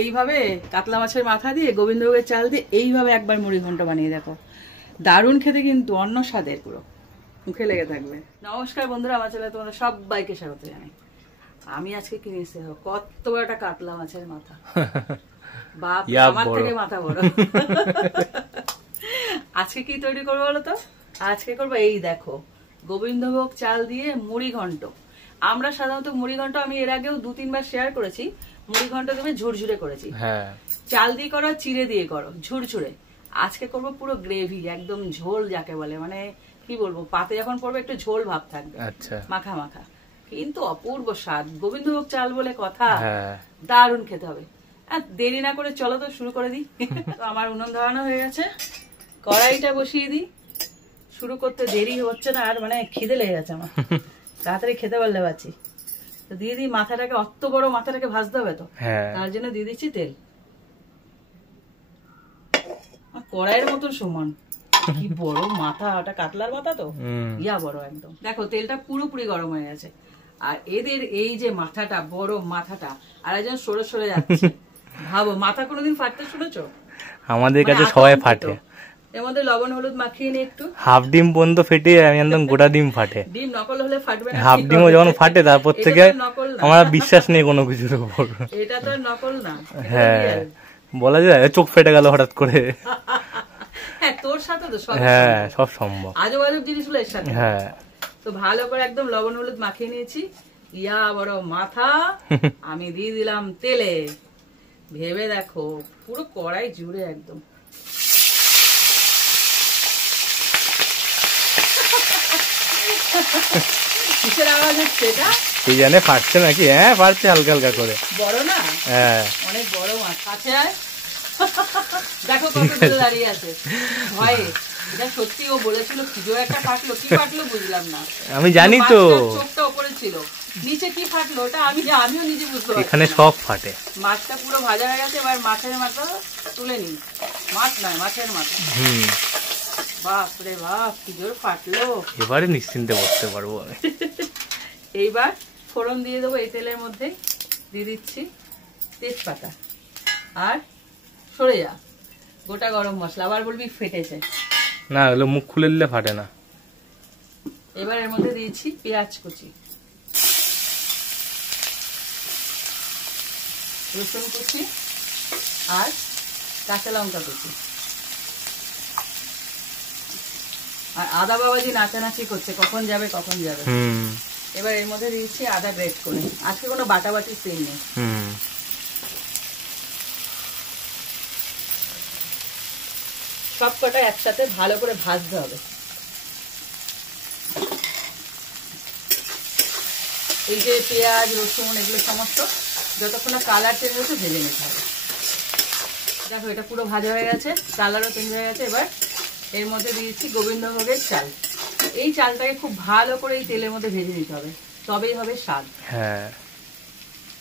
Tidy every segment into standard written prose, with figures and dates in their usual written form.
এইভাবে কাতলা মাছের মাথা দিয়ে গোবিন্দভোগের চাল দিয়ে এইভাবে একবার মুড়ি ঘন্ট বানিয়ে দেখো, দারুণ খেতে, কিন্তু অন্য স্বাদের, পুরো মুখে লেগে থাকবে। নমস্কার বন্ধুরা, আমার চ্যানেলে তোমাদের সবাইকে স্বাগত জানাই। আমি আজকে কিনেছি কত বড় একটা কাতলা মাছের মাথা, বাপ আমার থেকে মাথা বড়। আজকে কি তৈরি করবো বলো তো? আজকে করবো এই দেখো গোবিন্দভোগ চাল দিয়ে মুড়ি ঘন্ট। আমরা সাধারণত মুড়ি ঘন্ট আমি এর আগেও 2-3 বার শেয়ার করেছি। মুড়ি ঘন্ট তুমি ঝুরঝুরে করেছি, চাল দিয়ে করো, চিড়ে দিয়ে করো, ঝুরঝুরে। আজকে করবো পুরো গ্রেভি, একদম ঝোল যাকে বলে, মানে কি বলবো, পাতে যখন পড়বে একটু ঝোল ভাব থাকবে, মাখা মাখা, কিন্তু অপূর্ব স্বাদ। গোবিন্দভোগ চাল বলে কথা, দারুণ খেতে হবে। দেরি না করে চলো তো শুরু করে দিই। তো আমার উনুন ধরানো হয়ে গেছে, কড়াইটা বসিয়ে দিই। শুরু করতে দেরি হচ্ছে না আর, মানে খিদে লেগে গেছে আমার, তাড়াতাড়ি খেতে পারলে বাঁচি। তো দিয়ে দিই মাথাটাকে, অত বড় মাথাটাকে ভাজতে হবে তো, তার জন্য দিয়ে দিচ্ছি তেল। কড়াইয়ের মতন সমান, কি বড় মাথা, ওটা কাতলার মাথা তো, ইয়া বড় একদম। দেখো তেলটা পুরোপুরি গরম হয়ে গেছে, আর এদের এই যে মাথাটা, বড় মাথাটা, আর একজন সরে সরে যাচ্ছে। ভাবো, মাথা কোনোদিন ফাটতে শুনেছো? আমাদের কাছে সবাই ফাটে। এর মধ্যে লবণ হলুদ মাখিয়ে নিয়ে একটু, হাফ ডিম পর্যন্ত ফেটে আমি একদম গোটা ডিম ফাটে। ডিম নকল হলে ফাটবে না, হাফ ডিমও যখন ফাটে তারপর থেকে আমার বিশ্বাস নেই কোনো কিছুর উপর। এটা তো নকল না। হ্যাঁ, বলা যায় চোখ ফেটে গেল হঠাৎ করে। হ্যাঁ, তোর সাথে তো সব, হ্যাঁ সব সম্ভব, আজব আজব জিনিসগুলো এর সাথে। হ্যাঁ, তো ভালো করে একদম লবণ হলুদ মাখিয়ে নিয়েছি। ইয়া বড় মাথা আমি দিয়ে দিলাম তেলে। ভেবে দেখো পুরো কড়াই জুড়ে একদম। কিসের আওয়াজ হচ্ছে এটা? তুই জানে ফাটছে নাকি? হ্যাঁ ফাটছে হালকা হালকা করে। বড় না? হ্যাঁ, অনেক বড় মাছ আছে। দেখো কত দূরে দাঁড়িয়ে আছে ভয়ে। এটা সত্যি ও বলেছিল কিছু একটা ফাটলো, কি ফাটলো বুঝলাম না। আমি জানি তো, চোখটা উপরে ছিল, নিচে কি ফাটলো ওটা আমিও নিজে বুঝতে পারছি। এখানে সব ফাটে। মাছটা পুরো ভাজা হয়ে গেছে, এবার মাছের মাথা তুলে নিই। মাছ নয়, মাছের মাথা। বাপ রে বাপ, কি জোর ফাটলো। এবারে নিশ্চিন্তে বসতে পারবো আমি। এইবার ফোড়ন দিয়ে দেবো এই তেলের মধ্যে। দিয়ে দিচ্ছি তেজপাতা আর সরে যা গোটা গরম মশলা। আবার বলবি ফেটেছে না, এগুলো মুখ খুলে দিলে ফাটে না। এবার এর মধ্যে দিয়েছি পেঁয়াজ কুচি, রসুন কুচি আর কাঁচা লঙ্কা কুচি, আর আদা বাবাজি নাচানাচি করছে, কখন যাবে কখন যাবে। এবার এর মধ্যে দিয়েছি আদা গ্রেট করে। আজকে কোনো বাটাবাটির সিন নেই। সব কটা একসাথে ভালো করে ভাজতে হবে। এই যে পেঁয়াজ রসুন এগুলো সমস্ত যতক্ষণ না কালার চেঞ্জ হচ্ছে ভেজে নিতে হবে। দেখো এটা পুরো ভাজা হয়ে গেছে, কালারও চেঞ্জ হয়ে গেছে। এবার এর মধ্যে দিয়েছি গোবিন্দভোগের চাল। এই চালটাকে খুব ভালো করে এই তেলের মধ্যে ভেজে নিতে হবে, তবেই হবে স্বাদ। হ্যাঁ,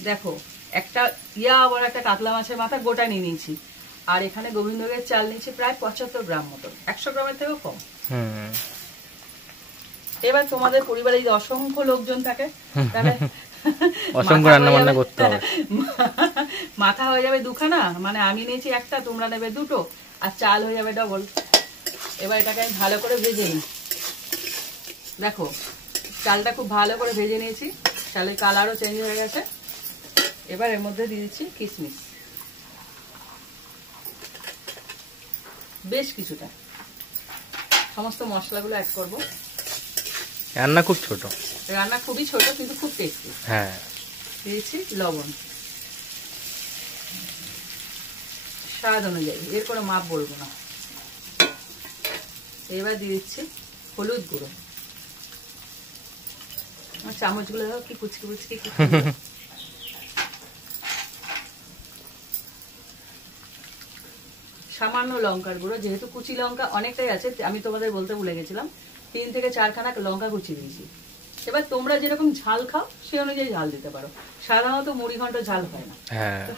দেখো একটা বড় একটা কাতলা মাছের মাথা গোটা নিয়ে নিয়েছি, আর এখানে গোবিন্দভোগের চাল নিয়েছি প্রায় 75 গ্রাম মতো, 100 গ্রামের থেকেও কম। এবার তোমাদের পরিবারে যদি অসংখ্য লোকজন থাকে তাহলে অসংখ্য রান্না বান্না করতে হবে। মাথা হয়ে যাবে দুখানা, মানে আমি নিয়েছি একটা, তোমরা নেবে দুটো, আর চাল হয়ে যাবে ডবল। এবার এটাকে আমি ভালো করে ভেজে নিই। দেখো চালটা খুব ভালো করে ভেজে নিয়েছি, চালের কালারও চেঞ্জ হয়ে গেছে। এবার এর মধ্যে দিয়ে দিচ্ছি কিশমিশ, বেশ কিছুটা। সমস্ত মশলাগুলো অ্যাড করবো। রান্না খুব ছোট, রান্না খুবই ছোট কিন্তু খুব টেস্টি। হ্যাঁ, দিয়েছি লবণ স্বাদ অনুযায়ী, এর কোনো মাপ বলবো না। এবার দিয়ে দিচ্ছি হলুদ গুঁড়ো। আমার চামচগুলো দেখো কি কুচকি কুচকি। সামান্য লঙ্কার গুঁড়ো, যেহেতু কুচি লঙ্কা অনেকটাই আছে, আমি তোমাদের বলতে ভুলে গেছিলাম, 3 থেকে 4 খানা লঙ্কা কুচি দিয়েছি। এবার তোমরা যেরকম ঝাল খাও সেই অনুযায়ী ঝাল দিতে পারো। সাধারণত মুড়ি ঘন্ট ঝাল হয় না,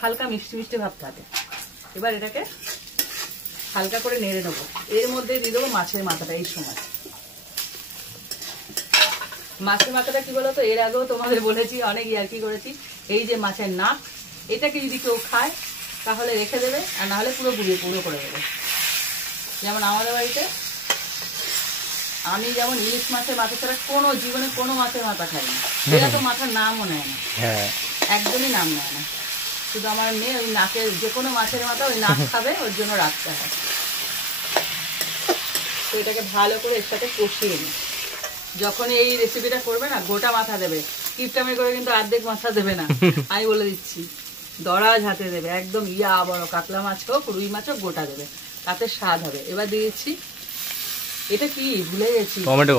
হালকা মিষ্টি মিষ্টি ভাব থাকে। এবার এটাকে হালকা করে নেড়ে নেবো। এর মধ্যে দিয়ে দেবো মাছের মাথাটা। এই সময় মাছের মাথাটা কি বলতো, এর আগেও তোমাদের বলেছি, অনেক ইয়ার্কি করেছি, এই যে মাছের নাক, এটাকে যদি কেউ খায় তাহলে রেখে দেবে, আর না হলে পুরো গুঁড়ো পুরো করে দেবে। যেমন আমাদের বাড়িতে আমি যেমন ইলিশ মাছের মাথা ছাড়া কোনো জীবনে কোনো মাছের মাথা খাই না, এরা তো মাথার নামও নেয় না, একদমই নাম নেয় না। শুধু আমার মেয়ে ওই নাকের যে কোনো মাছের মাথা ওই নাক খাবে, ওর জন্য রাখতে হয়। তো এটাকে ভালো করে এর সাথে কষিয়ে নিই। যখন এই রেসিপিটা করবে না গোটা মাথা দেবে, কিপটামি করে কিন্তু অর্ধেক মাথা দেবে না, আমি বলে দিচ্ছি। দরাজ হাতে দেবে, একদম বড় কাতলা মাছ হোক রুই মাছ হোক গোটা দেবে, তাতে স্বাদ হবে। এবার দিয়ে দিচ্ছি, এটা কি ভুলে গেছি, টমেটো।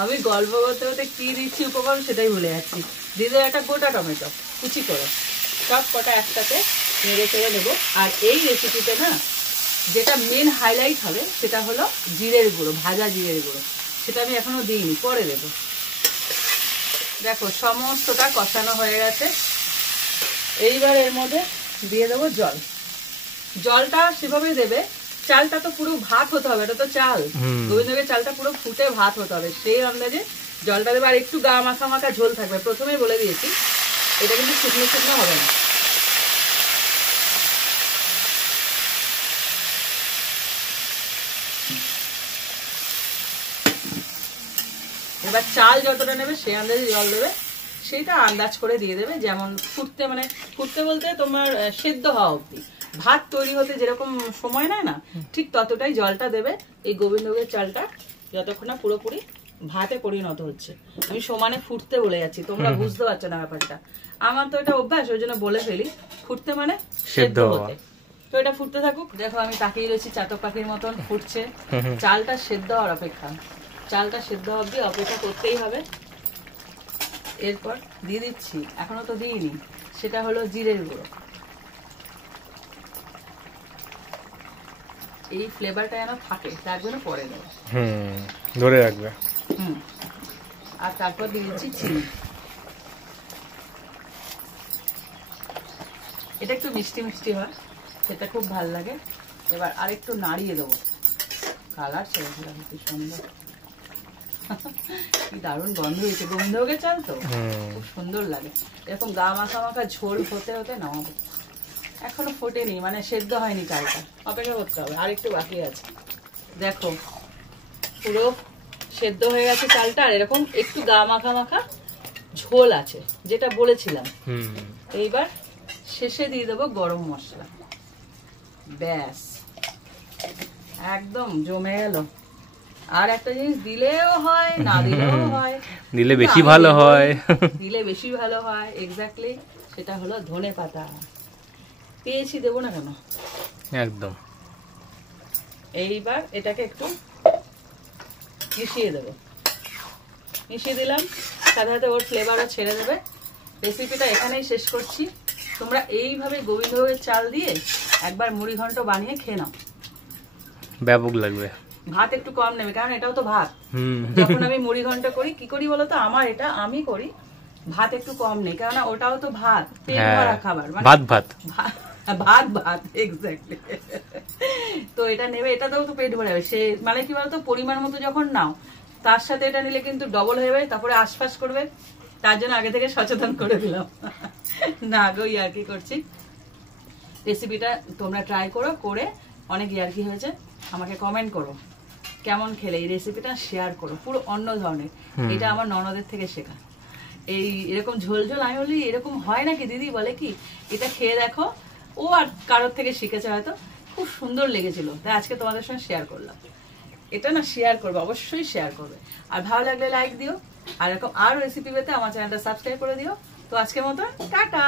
আমি গল্প করতে করতে কি দিচ্ছি উপকরণ সেটাই ভুলে যাচ্ছি। দিয়ে দেবো একটা গোটা টমেটো কুচি করে, সব কটা একসাথে নেড়ে চেড়ে দেবো। আর এই রেসিপিতে না যেটা মেন হাইলাইট হবে সেটা হলো জিরের গুঁড়ো, ভাজা জিরের গুঁড়ো। সেটা আমি এখনো দিইনি, পরে দেবো। দেখো সমস্তটা কষানো হয়ে গেছে। এইবার এর মধ্যে দিয়ে দেবো জল। জলটা সেভাবে দেবে, চালটা তো পুরো ভাত হতে হবে, এটা তো চাল, গোবিন্দভোগের চালটা পুরো ফুটে ভাত হতে হবে, সেই আন্দাজে জলটা দেবে। আর একটু গা মাখা মাখা ঝোল থাকবে, প্রথমেই বলে দিয়েছি, এটা কিন্তু শুকনো শুকনো হবে না। এবার চাল যতটা নেবে সেই আন্দাজে জল দেবে, সেটা আন্দাজ করে দিয়ে দেবে। যেমন ফুটতে, মানে ফুটতে বলতে তোমার সেদ্ধ হওয়া অবধি, ভাত তৈরি হতে যেরকম সময় নেয় না, ঠিক ততটাই জলটা দেবে। এই গোবিন্দভোগের চালটা যতক্ষণ না পুরোপুরি ভাতে পরিণত হচ্ছে। আমি সমানে ফুটতে বলে যাচ্ছি, তোমরা বুঝতে পারছো না ব্যাপারটা। আমার তো এটা অভ্যাস, ওই জন্য বলে ফেলি, ফুটতে মানে সেদ্ধ হতে। তো এটা ফুটতে থাকুক। দেখো আমি তাকিয়ে রয়েছি চাতক পাখির মতন, ফুটছে। চালটা সেদ্ধ হওয়ার অপেক্ষা, চালটা সেদ্ধ অবধি অপেক্ষা করতেই হবে। এরপর দিয়ে দিচ্ছি, এখনো তো দিইনি, সেটা হলো জিরের গুঁড়ো। এই ফ্লেভারটা যেন থাকে তার জন্য পরে দেবো, ধরে রাখবে। আর তারপর দিয়ে দিচ্ছি চিনি। এটা একটু মিষ্টি মিষ্টি হয়, সেটা খুব ভালো লাগে। এবার আরেকটু নাড়িয়ে দেবো। কালার ছেড়েছিলাম কি সুন্দর, কি দারুণ গন্ধ হয়েছে। গোবিন্দভোগের চাল তো খুব সুন্দর লাগে। এরকম গা মাখা মাখা ঝোল হতে হতে নামাবো। এখনো ফোটেনি, মানে সেদ্ধ হয়নি চালটা, অপেক্ষা করতে হবে, আর একটু বাকি আছে। দেখো পুরো সেদ্ধ হয়ে গেছে চালটা, আর এরকম একটু গা মাখা মাখা ঝোল আছে, যেটা বলেছিলাম। এইবার শেষে দিয়ে দেবো গরম মশলা। ব্যাস, একদম জমে গেল। আর একটা জিনিস দিলেও হয়, না দিলেও হয়, দিলে বেশি ভালো হয়, দিলে বেশি ভালো হয়। এক্স্যাক্টলি, সেটা হলো ধনে পাতা। পেয়েছি, দেবো না কেন, একদম। এইবার এটাকে একটু মিশিয়ে দেবো। মিশিয়ে দিলাম, সাথে সাথে ওর ফ্লেভারও ছেড়ে দেবে। রেসিপিটা এখানেই শেষ করছি। তোমরা এইভাবে গোবিন্দভোগের চাল দিয়ে একবার মুড়ি ঘন্ট বানিয়ে খেয়ে নাও, ব্যাপক লাগবে। ভাত একটু কম নেবে, কারণ এটাও তো ভাত। যখন আমি মুড়ি ঘন্ট করি, কি করি বলতো, আমার এটা আমি করি ভাত একটু কম নেই, কারণ ওটাও তো ভাত, পেট ভরা খাবার, ভাত ভাত ভাত ভাত, এক্স্যাক্টলি। তো এটা নেবে, এটাতেও তো পেট ভরে যাবে। সে মানে কি বলতো, পরিমাণ মতো যখন নাও, তার সাথে এটা নিলে কিন্তু ডবল হয়ে যাবে, তারপরে আশপাশ করবে। তার জন্য আগে থেকে সচেতন করে দিলাম। না গো, ইয়ার্কি করছি। রেসিপিটা তোমরা ট্রাই করো, করে অনেক ইয়ার্কি হয়েছে, আমাকে কমেন্ট করো কেমন খেলে। এই রেসিপিটা শেয়ার করো, পুরো অন্য ধরনের। এটা আমার ননদের থেকে শেখা। এই এরকম ঝোল ঝোল, আমি বলি এরকম হয় নাকি দিদি, বলে কি এটা খেয়ে দেখো। ও আর কারোর থেকে শিখেছে হয়তো, খুব সুন্দর লেগেছিল, তাই আজকে তোমাদের সঙ্গে শেয়ার করলাম। এটা না শেয়ার করবে, অবশ্যই শেয়ার করবে। আর ভালো লাগলে লাইক দিও, আর এরকম আরো রেসিপি পেতে আমার চ্যানেলটা সাবস্ক্রাইব করে দিও। তো আজকের মতো টাটা।